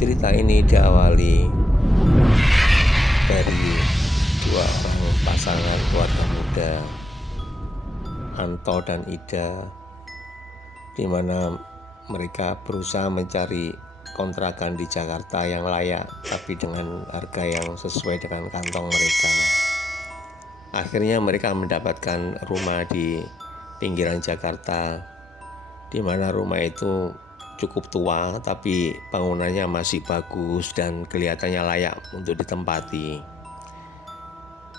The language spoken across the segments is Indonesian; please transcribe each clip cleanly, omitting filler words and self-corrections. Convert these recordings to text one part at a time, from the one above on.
Cerita ini diawali dari dua orang pasangan keluarga muda, Anto dan Ida, di mana mereka berusaha mencari kontrakan di Jakarta yang layak, tapi dengan harga yang sesuai dengan kantong mereka. Akhirnya mereka mendapatkan rumah di pinggiran Jakarta, di mana rumah itu cukup tua tapi bangunannya masih bagus dan kelihatannya layak untuk ditempati.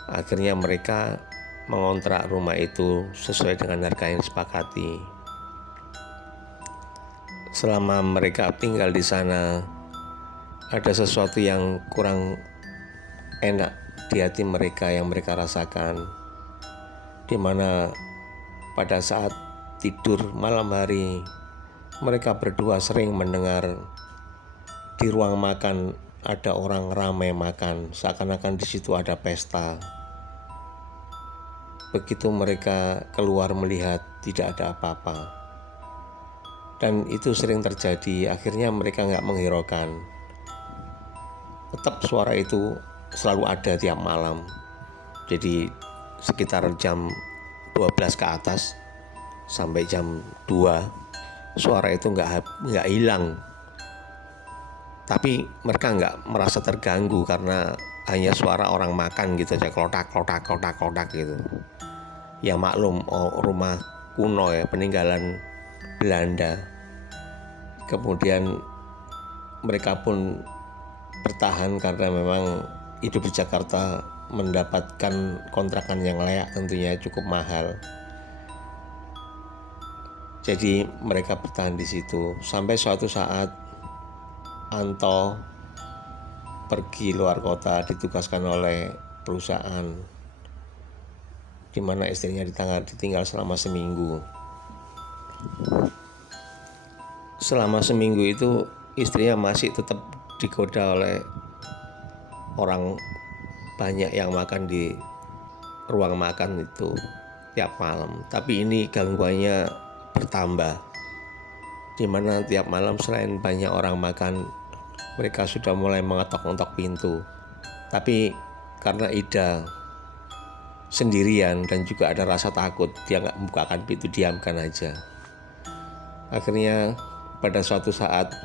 Akhirnya mereka mengontrak rumah itu sesuai dengan harga yang disepakati. Selama mereka tinggal di sana, ada sesuatu yang kurang enak di hati mereka yang mereka rasakan, di mana pada saat tidur malam hari mereka berdua sering mendengar di ruang makan ada orang ramai makan, seakan-akan di situ ada pesta. Begitu mereka keluar melihat, tidak ada apa-apa. Dan itu sering terjadi, akhirnya mereka nggak menghiraukan. Tetap suara itu selalu ada tiap malam. Jadi sekitar jam 12 ke atas sampai jam 2 suara itu nggak hilang, tapi mereka nggak merasa terganggu karena hanya suara orang makan gitu aja, klotak gitu. Ya maklum, rumah kuno ya, peninggalan Belanda. Kemudian mereka pun bertahan karena memang hidup di Jakarta mendapatkan kontrakan yang layak tentunya cukup mahal. Jadi mereka bertahan di situ sampai suatu saat Anto pergi luar kota, ditugaskan oleh perusahaan, di mana istrinya ditinggal selama seminggu. Selama seminggu itu istrinya masih tetap digoda oleh orang banyak yang makan di ruang makan itu tiap malam. Tapi ini gangguannya bertambah, di mana tiap malam selain banyak orang makan, mereka sudah mulai mengetok-ngetok pintu. Tapi karena Ida sendirian dan juga ada rasa takut, dia nggak membukakan pintu, diamkan aja. Akhirnya pada suatu saat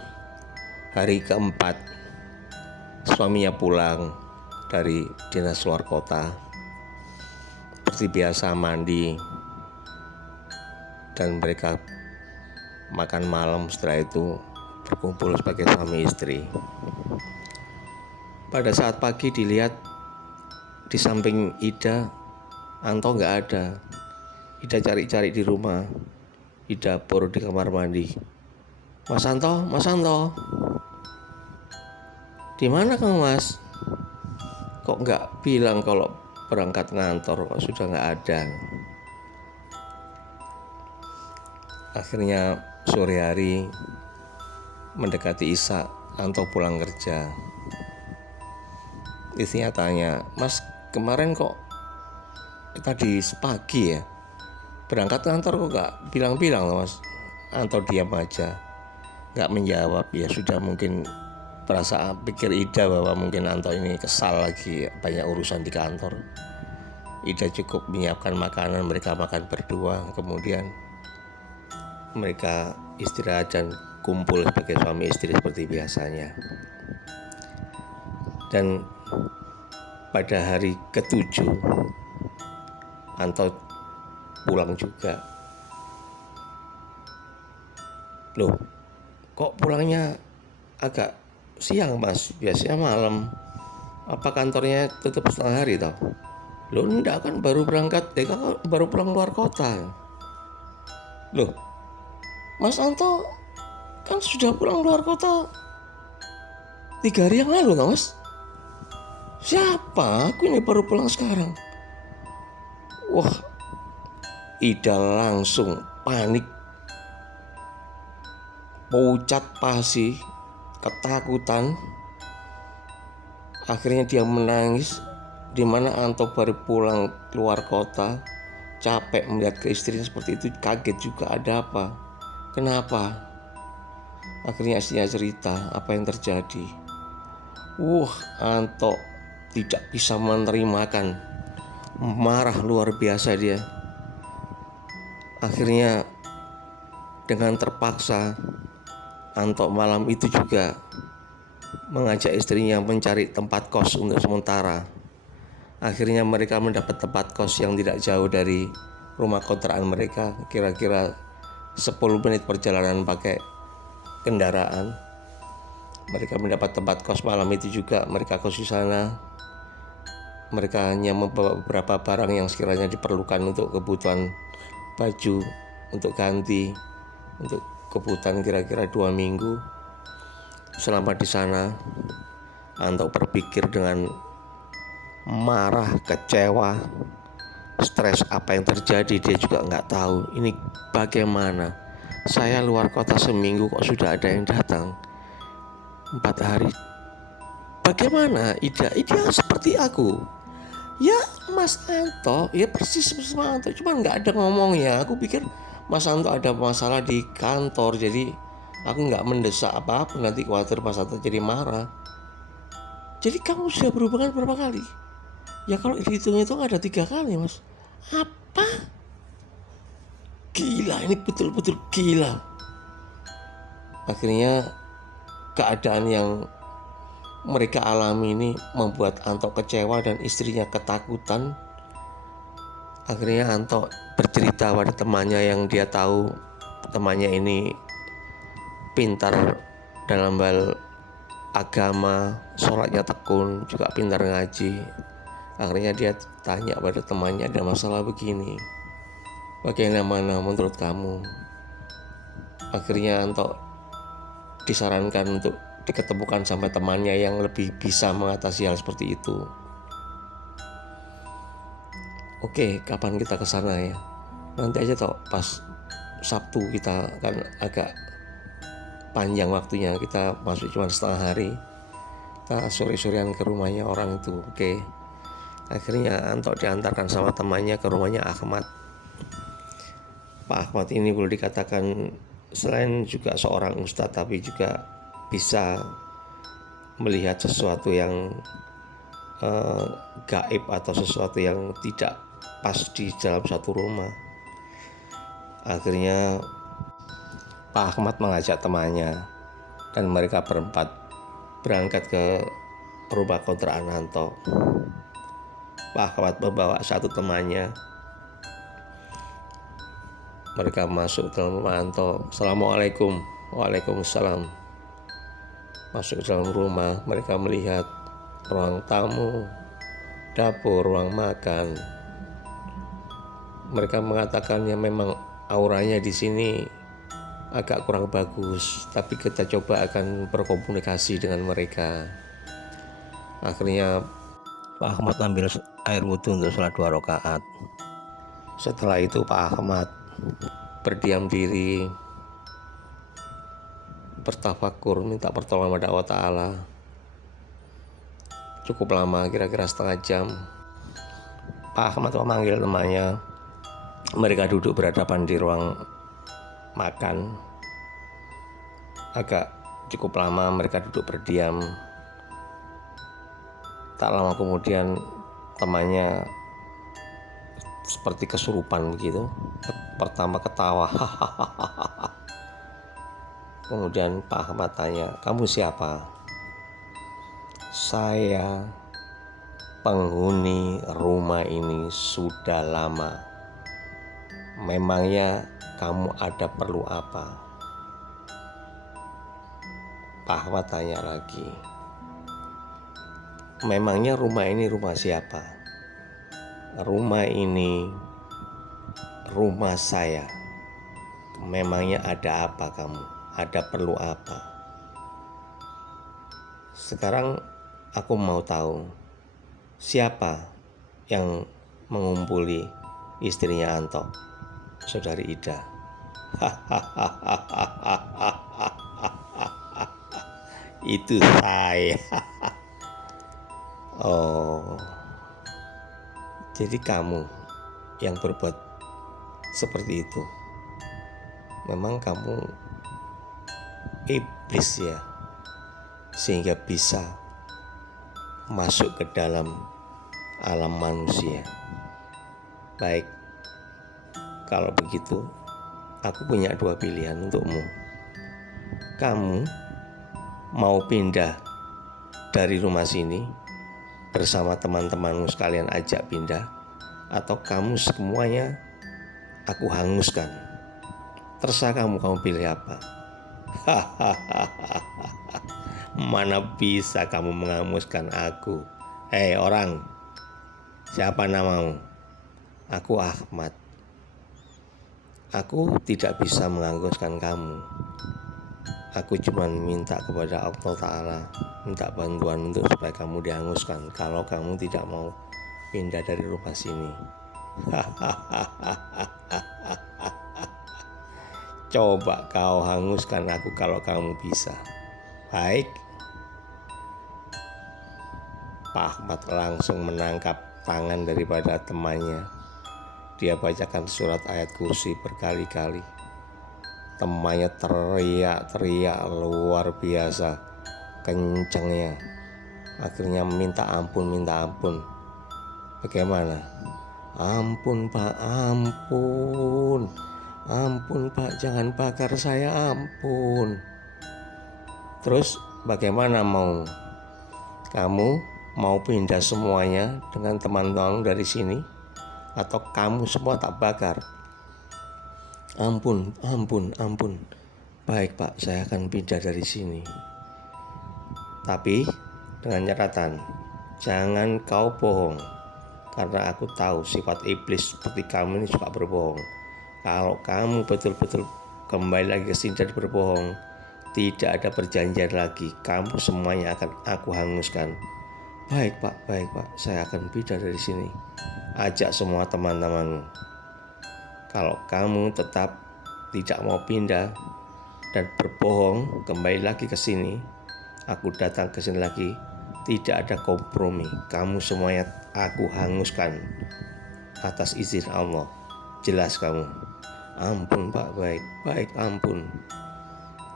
hari keempat suaminya pulang dari dinas luar kota, seperti biasa mandi, dan mereka makan malam. Setelah itu berkumpul sebagai suami istri. Pada saat pagi dilihat di samping Ida, Anto nggak ada. Ida cari-cari di rumah, di dapur, di kamar mandi. Mas Anto, di mana kamu Mas? Kok nggak bilang kalau berangkat ngantor, kok sudah nggak ada? Akhirnya sore hari mendekati Isya, Anto pulang kerja. Istrinya tanya, Mas kemarin kok tadi pagi ya berangkat kantor, kok gak bilang-bilang Mas? Anto diam aja, gak menjawab. Ya sudah, mungkin pikir Ida bahwa mungkin Anto ini kesal lagi, banyak urusan di kantor. Ida cukup menyiapkan makanan, mereka makan berdua, kemudian mereka istirahat dan kumpul sebagai suami istri seperti biasanya. Dan pada hari ke-7 Anto pulang juga. Loh, kok pulangnya agak siang Mas? Biasanya malam. Apa kantornya tutup setengah hari toh? Loh enggak, kan baru berangkat, baru pulang luar kota. Loh, Mas Anto kan sudah pulang luar kota 3 hari yang lalu kan Mas? Siapa? Aku ini baru pulang sekarang. Wah, Ida langsung panik, pucat pasi, ketakutan. Akhirnya dia menangis, di mana Anto baru pulang keluar kota, capek melihat ke istrinya seperti itu, kaget juga, ada apa? Kenapa? Akhirnya istrinya cerita apa yang terjadi. Anto tidak bisa menerimakan, marah luar biasa dia. Akhirnya dengan terpaksa Anto malam itu juga mengajak istrinya mencari tempat kos untuk sementara. Akhirnya mereka mendapat tempat kos yang tidak jauh dari rumah kontrakan mereka, kira-kira 10 menit perjalanan pakai kendaraan. Mereka mendapat tempat kos malam itu juga. Mereka kos di sana. Mereka hanya membawa beberapa barang yang sekiranya diperlukan untuk kebutuhan baju, untuk ganti, untuk kebutuhan kira-kira 2 minggu. Selama di sana, Anto berpikir dengan marah, kecewa, stres. Apa yang terjadi dia juga nggak tahu. Ini bagaimana? Saya luar kota seminggu kok sudah ada yang datang 4 hari. Bagaimana Ida seperti aku. Ya Mas Anto, ya persis sama Anto, cuma nggak ada ngomongnya. Aku pikir Mas Anto ada masalah di kantor, jadi aku nggak mendesak apa-apa, nanti khawatir Mas Anto jadi marah. Jadi kamu sudah berhubungan berapa kali? Ya kalau dihitung-hitung ada 3 kali Mas. Apa? Gila, ini betul-betul gila. Akhirnya keadaan yang mereka alami ini membuat Anto kecewa dan istrinya ketakutan. Akhirnya Anto bercerita pada temannya yang dia tahu temannya ini pintar dalam hal agama, sholatnya tekun, juga pintar ngaji. Akhirnya dia tanya pada temannya, ada masalah begini, bagaimana menurut kamu? Akhirnya Anto disarankan untuk diketemukan sama temannya yang lebih bisa mengatasi hal seperti itu. Oke, kapan kita ke sana ya? Nanti aja toh, pas Sabtu kita kan agak panjang waktunya, kita masuk cuma setengah hari. Kita sore-sorean ke rumahnya orang itu. Oke. Akhirnya Anto diantarkan sama temannya ke rumahnya Ahmad. Pak Ahmad ini boleh dikatakan selain juga seorang ustadz, tapi juga bisa melihat sesuatu yang gaib atau sesuatu yang tidak pas di dalam satu rumah. Akhirnya Pak Ahmad mengajak temannya dan mereka berempat berangkat ke rumah kontrakan Anto. Pak Ahmad membawa satu temannya. Mereka masuk dalam rumah Anto. Assalamualaikum. Waalaikumsalam. Masuk dalam rumah, mereka melihat ruang tamu, dapur, ruang makan. Mereka mengatakannya memang auranya di sini agak kurang bagus, tapi kita coba akan berkomunikasi dengan mereka. Akhirnya Pak Ahmad ambil air wudhu untuk sholat 2 rakaat. Setelah itu Pak Ahmad berdiam diri, bertafakur, minta pertolongan pada Allah Ta'ala. Cukup lama, kira-kira setengah jam. Pak Ahmad memanggil temannya. Mereka duduk berhadapan di ruang makan. Agak cukup lama mereka duduk berdiam. Tak lama kemudian temannya seperti kesurupan begitu. Pertama ketawa, kemudian Pak Ahmad tanya, kamu siapa? Saya penghuni rumah ini sudah lama. Memangnya kamu ada perlu apa? Pak Ahmad tanya lagi, memangnya rumah ini rumah siapa? Rumah ini rumah saya. Memangnya ada apa kamu? Ada perlu apa? Sekarang aku mau tahu siapa yang mengumpuli istrinya Anto, saudari Ida. Itu saya. Oh, jadi kamu yang berbuat seperti itu. Memang kamu iblis ya, sehingga bisa masuk ke dalam alam manusia. Baik, kalau begitu aku punya dua pilihan untukmu. Kamu mau pindah dari rumah sini bersama teman-temanmu sekalian, ajak pindah, atau kamu semuanya aku hanguskan. Terserah kamu pilih apa. Mana bisa kamu menghanguskan aku? Hei orang, siapa namamu? Aku Ahmad. Aku tidak bisa menghanguskan kamu. Aku cuma minta kepada Allah Ta'ala, minta bantuan untuk supaya kamu dihanguskan kalau kamu tidak mau pindah dari rumah sini. Coba kau hanguskan aku kalau kamu bisa. Baik. Pak Ahmad langsung menangkap tangan daripada temannya. Dia bacakan surat ayat kursi berkali-kali. Temannya teriak-teriak luar biasa kencengnya. Akhirnya minta ampun. Bagaimana? Ampun Pak, ampun. Ampun Pak, jangan bakar saya, ampun. Terus bagaimana mau? Kamu mau pindah semuanya dengan teman-teman dari sini? Atau kamu semua tak bakar? Ampun. Baik Pak, saya akan pindah dari sini. Tapi dengan catatan, jangan kau bohong. Karena aku tahu sifat iblis seperti kamu ini suka berbohong. Kalau kamu betul-betul kembali lagi ke sini dan berbohong, tidak ada perjanjian lagi. Kamu semuanya akan aku hanguskan. Baik Pak, saya akan pindah dari sini. Ajak semua teman-temanmu. Kalau kamu tetap tidak mau pindah dan berbohong, kembali lagi ke sini, aku datang ke sini lagi, tidak ada kompromi. Kamu semuanya aku hanguskan atas izin Allah. Jelas kamu? Ampun Pak, baik ampun.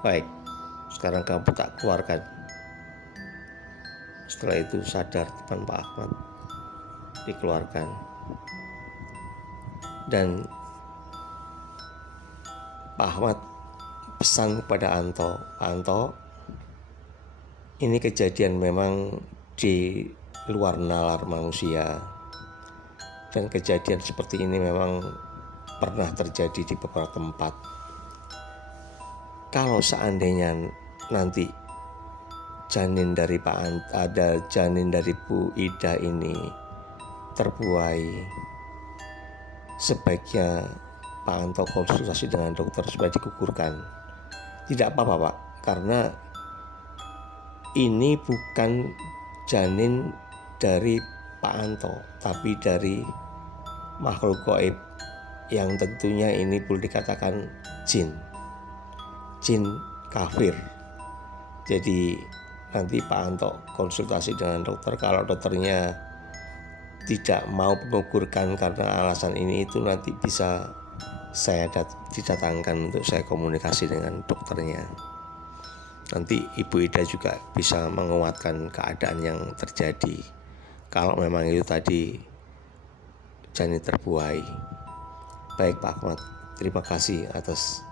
Baik, sekarang kamu tak keluarkan. Setelah itu sadar teman Pak Ahmad, dikeluarkan. Dan Pak Ahmad pesan kepada Anto, ini kejadian memang di luar nalar manusia, dan kejadian seperti ini memang pernah terjadi di beberapa tempat. Kalau seandainya nanti janin dari janin dari Bu Ida ini terbuai, sebaiknya Pak Anto konsultasi dengan dokter supaya digugurkan. Tidak apa-apa Pak, karena ini bukan janin dari Pak Anto, tapi dari makhluk gaib yang tentunya ini boleh dikatakan jin kafir. Jadi nanti Pak Anto konsultasi dengan dokter. Kalau dokternya tidak mau menggugurkan karena alasan ini itu, nanti bisa saya didatangkan untuk saya komunikasi dengan dokternya. Nanti Ibu Ida juga bisa menguatkan keadaan yang terjadi kalau memang itu tadi janin terbuai. Baik Pak Ahmad, terima kasih atas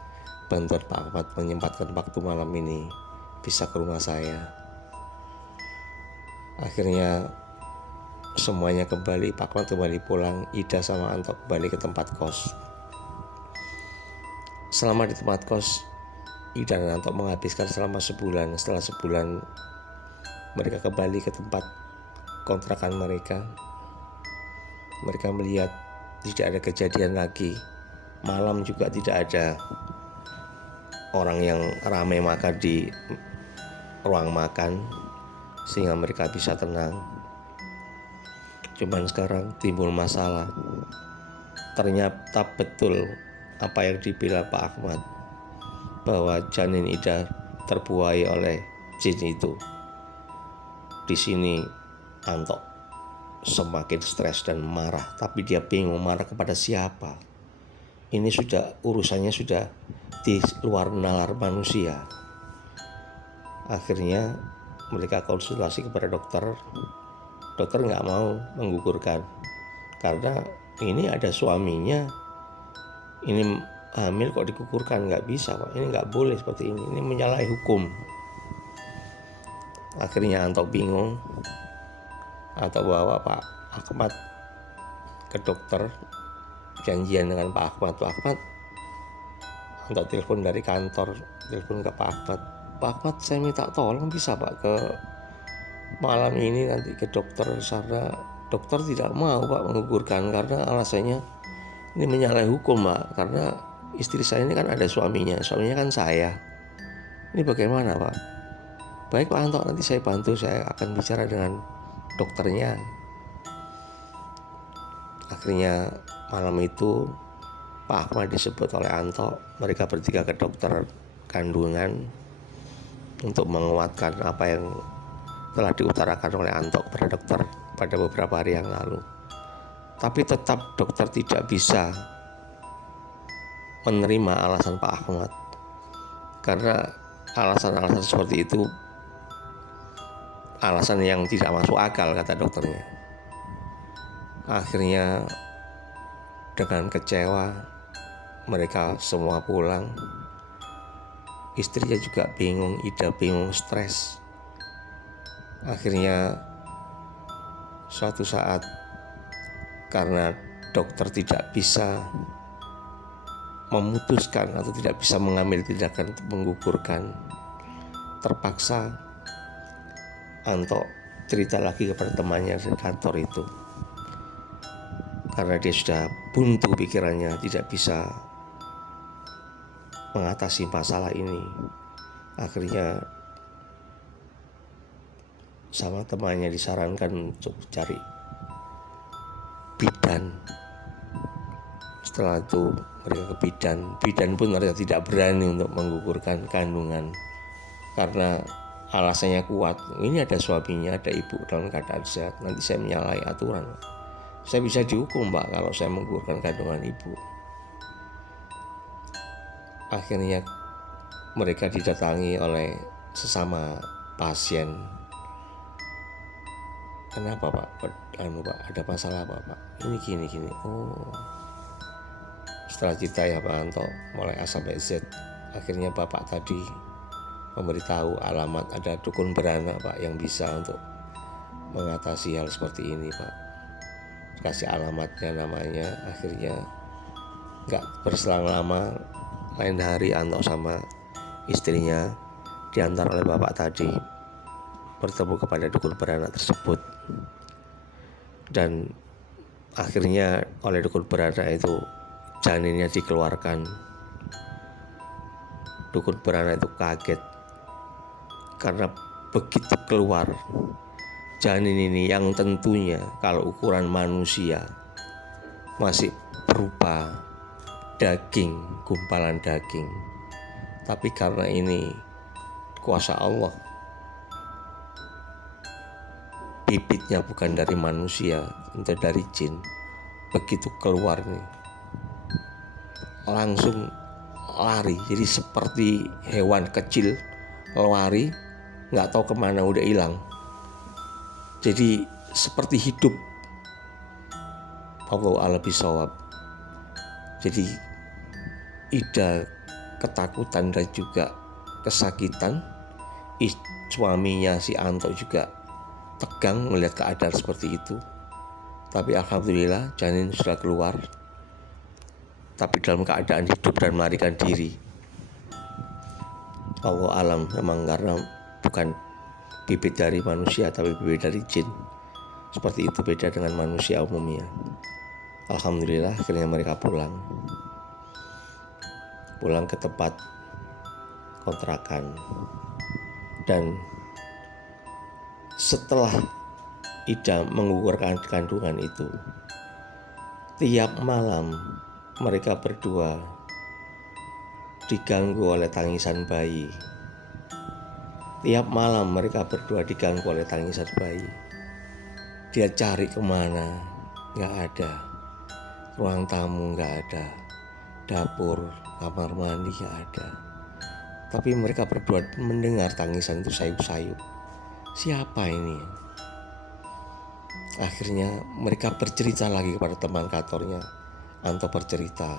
bantuan Pak Ahmad menyempatkan waktu malam ini bisa ke rumah saya. Akhirnya semuanya kembali, Pak Ahmad kembali pulang, Ida sama Anto kembali ke tempat kos. Selama di tempat kos, Ida dan Anto menghabiskan selama sebulan. Setelah sebulan, mereka kembali ke tempat kontrakan mereka. Mereka melihat tidak ada kejadian lagi. Malam juga tidak ada orang yang ramai makan di ruang makan, sehingga mereka bisa tenang. Cuman sekarang timbul masalah. Ternyata betul apa yang dibilang Pak Ahmad, bahwa janin Ida terbuai oleh jin itu. Di sini Anto semakin stres dan marah, tapi dia bingung marah kepada siapa. Ini urusannya sudah di luar nalar manusia. Akhirnya mereka konsultasi kepada dokter. Dokter nggak mau menggugurkan karena ini ada suaminya, ini hamil kok digugurkan, nggak bisa Pak, ini nggak boleh seperti ini menyalahi hukum. Akhirnya Anto bingung, atau bawa Pak Ahmad ke dokter, janjian dengan Pak Ahmad. Pak Ahmad, Anto telepon dari kantor, telepon ke Pak Ahmad. Pak Ahmad, saya minta tolong bisa Pak ke malam ini nanti ke dokter, karena dokter tidak mau Pak menggugurkan karena alasannya ini menyalahi hukum Pak, karena istri saya ini kan ada suaminya kan saya. Ini bagaimana Pak? Baik Pak Anto, nanti saya bantu, saya akan bicara dengan dokternya. Akhirnya malam itu Pak Ahmad disebut oleh Anto, mereka bertiga ke dokter kandungan untuk menguatkan apa yang telah diutarakan oleh Anto kepada dokter pada beberapa hari yang lalu. Tapi tetap dokter tidak bisa menerima alasan Pak Ahmad, karena alasan-alasan seperti itu alasan yang tidak masuk akal, kata dokternya. Akhirnya dengan kecewa mereka semua pulang. Istrinya juga bingung, Ida bingung, stres. Akhirnya suatu saat karena dokter tidak bisa memutuskan atau tidak bisa mengambil tindakan untuk menggugurkan, terpaksa Anto cerita lagi kepada temannya di kantor itu, karena dia sudah buntu pikirannya, tidak bisa mengatasi masalah ini. Akhirnya sama temannya disarankan untuk cari bidan. Setelah itu mereka ke bidan pun ternyata tidak berani untuk menggugurkan kandungan karena alasannya kuat. Ini ada suaminya, ada ibu dalam keadaan sehat, nanti saya menyalahi aturan, saya bisa dihukum Pak kalau saya menggugurkan kandungan ibu. Akhirnya mereka didatangi oleh sesama pasien. Kenapa Pak? Pak, ada masalah apa Pak? Ini gini. Oh, setelah cerita ya Pak Anto mulai A sampai Z, akhirnya Bapak tadi memberitahu alamat ada dukun beranak Pak yang bisa untuk mengatasi hal seperti ini Pak. Kasih alamatnya, namanya. Akhirnya gak berselang lama, lain hari Anto sama istrinya diantar oleh Bapak tadi bertemu kepada dukun beranak tersebut. Dan akhirnya oleh dukun beranak itu janinnya dikeluarkan. Dukun beranak itu kaget karena begitu keluar janin ini yang tentunya kalau ukuran manusia masih berupa daging, gumpalan daging, tapi karena ini kuasa Allah, bibitnya bukan dari manusia, itu dari jin. Begitu keluar nih langsung lari, jadi seperti hewan kecil lari, nggak tahu kemana, udah hilang. Jadi seperti hidup. Allahu a'lam bishawab. Jadi Ida ketakutan dan juga kesakitan. Suaminya si Anto juga tegang melihat keadaan seperti itu. Tapi alhamdulillah janin sudah keluar, tapi dalam keadaan hidup dan melarikan diri. Allahu a'lam, memang karena bukan bibit dari manusia tapi bibit dari jin. Seperti itu, beda dengan manusia umumnya. Alhamdulillah akhirnya mereka pulang ke tempat kontrakan. Dan setelah Ida menggugurkan kandungan itu, tiap malam mereka berdua diganggu oleh tangisan bayi. Tiap malam mereka berdua diganggu oleh tangisan bayi. Dia cari kemana, gak ada. Ruang tamu gak ada, dapur, kamar mandi gak ada. Tapi mereka berdua mendengar tangisan itu sayup-sayup. Siapa ini? Akhirnya mereka bercerita lagi kepada teman kantornya. Anto bercerita,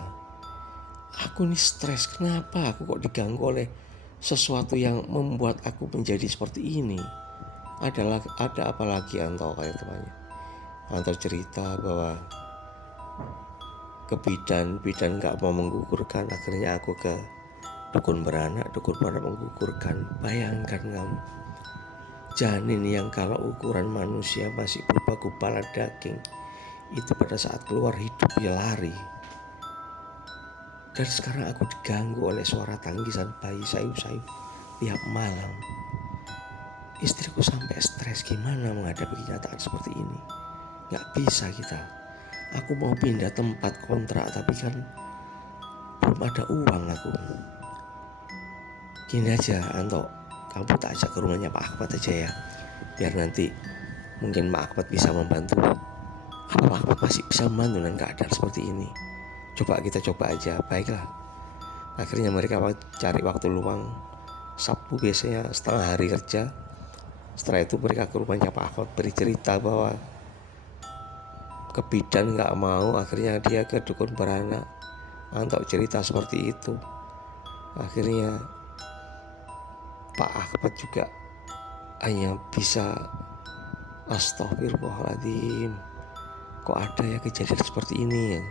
aku ini stres, kenapa aku kok diganggu oleh sesuatu yang membuat aku menjadi seperti ini. Ada apa lagi Anto, kayak temannya. Anto cerita bahwa ke bidan gak mau menggugurkan. Akhirnya aku ke dukun beranak menggugurkan. Bayangkan kamu, janin yang kalau ukuran manusia masih berupa gumpalan daging, itu pada saat keluar hidup ya lari. Dan sekarang aku diganggu oleh suara tangisan bayi sayup-sayup tiap malam. Istriku sampai stres, gimana menghadapi kenyataan seperti ini. Gak bisa kita. Aku mau pindah tempat kontrak, tapi kan belum ada uang aku. Gini aja Anto, kamu tak ajak ke rumahnya Pak Ahmad aja ya, biar nanti mungkin Pak Ahmad bisa membantu. Apa Pak Ahmad masih bisa membantu dengan keadaan seperti ini? Kita coba aja. Baiklah. Akhirnya mereka cari waktu luang Sabtu, biasanya setengah hari kerja. Setelah itu mereka ke rumahnya Pak Ahmad, bercerita bahwa ke bidan gak mau. Akhirnya dia ke dukun beranak. Anto cerita seperti itu. Akhirnya Pak Ahmad juga hanya bisa, astagfirullahaladzim, kok ada ya kejadian seperti ini ya.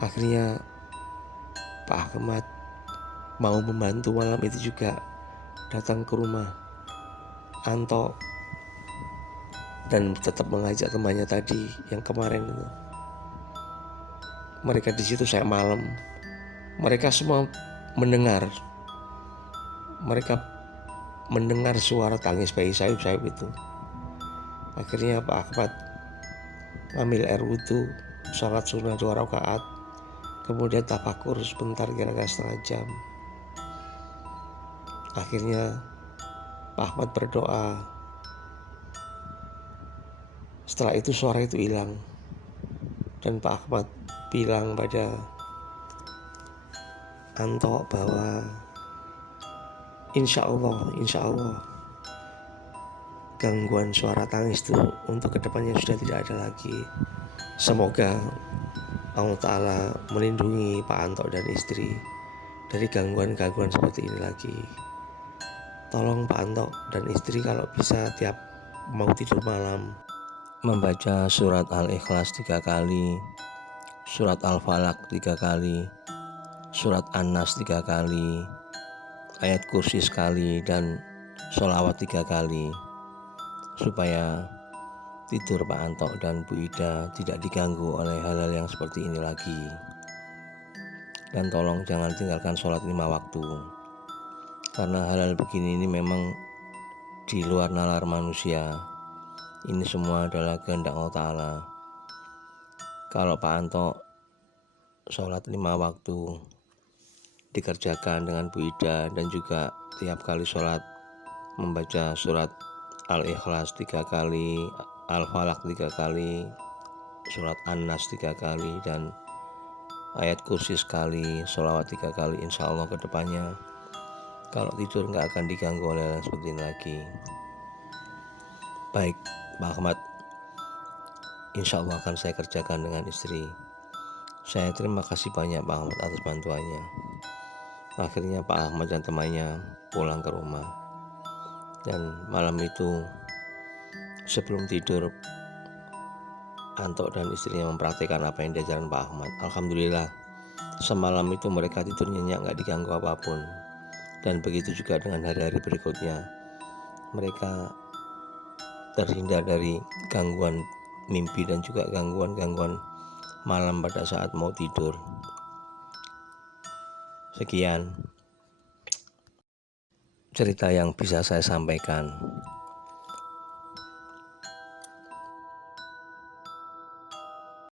Akhirnya Pak Ahmad mau membantu malam itu juga, datang ke rumah Anto dan tetap mengajak temannya tadi yang kemarin itu. Mereka di situ saya malam. Mereka semua mendengar suara tangis bayi sayup-sayup itu. Akhirnya Pak Ahmad ngambil air wudhu, sholat sunnah 2 rakaat, kemudian tafakur sebentar, kira-kira setengah jam. Akhirnya Pak Ahmad berdoa. Setelah itu suara itu hilang, dan Pak Ahmad bilang pada Anto bahwa insya Allah gangguan suara tangis itu untuk kedepannya sudah tidak ada lagi. Semoga Allah Ta'ala melindungi Pak Anto dan istri dari gangguan-gangguan seperti ini lagi. Tolong Pak Anto dan istri kalau bisa tiap mau tidur malam membaca surat Al-Ikhlas 3 kali, surat Al-Falaq 3 kali, surat An-Nas 3 kali, ayat kursi sekali, dan sholawat 3 kali, supaya tidur Pak Anto dan Bu Ida tidak diganggu oleh hal-hal yang seperti ini lagi. Dan tolong jangan tinggalkan sholat 5 waktu, karena hal-hal begini ini memang di luar nalar manusia. Ini semua adalah kehendak Allah Ta'ala. Kalau Pak Anto sholat 5 waktu dikerjakan dengan Bu Ida, dan juga tiap kali sholat membaca surat Al-Ikhlas 3 kali, Al-Falaq 3 kali, surat An-Nas 3 kali, dan ayat kursi sekali, sholawat 3 kali, insya Allah kedepannya kalau tidur gak akan diganggu oleh hal seperti ini lagi. Baik Pak Ahmad, insya Allah akan saya kerjakan dengan istri. Saya terima kasih banyak Pak Ahmad atas bantuannya. Akhirnya Pak Ahmad dan temannya pulang ke rumah. Dan malam itu sebelum tidur, Anto dan istrinya mempraktikkan apa yang diajarkan Pak Ahmad. Alhamdulillah, semalam itu mereka tidur nyenyak, gak diganggu apapun. Dan begitu juga dengan hari-hari berikutnya. Mereka terhindar dari gangguan mimpi dan juga gangguan-gangguan malam pada saat mau tidur. Sekian cerita yang bisa saya sampaikan.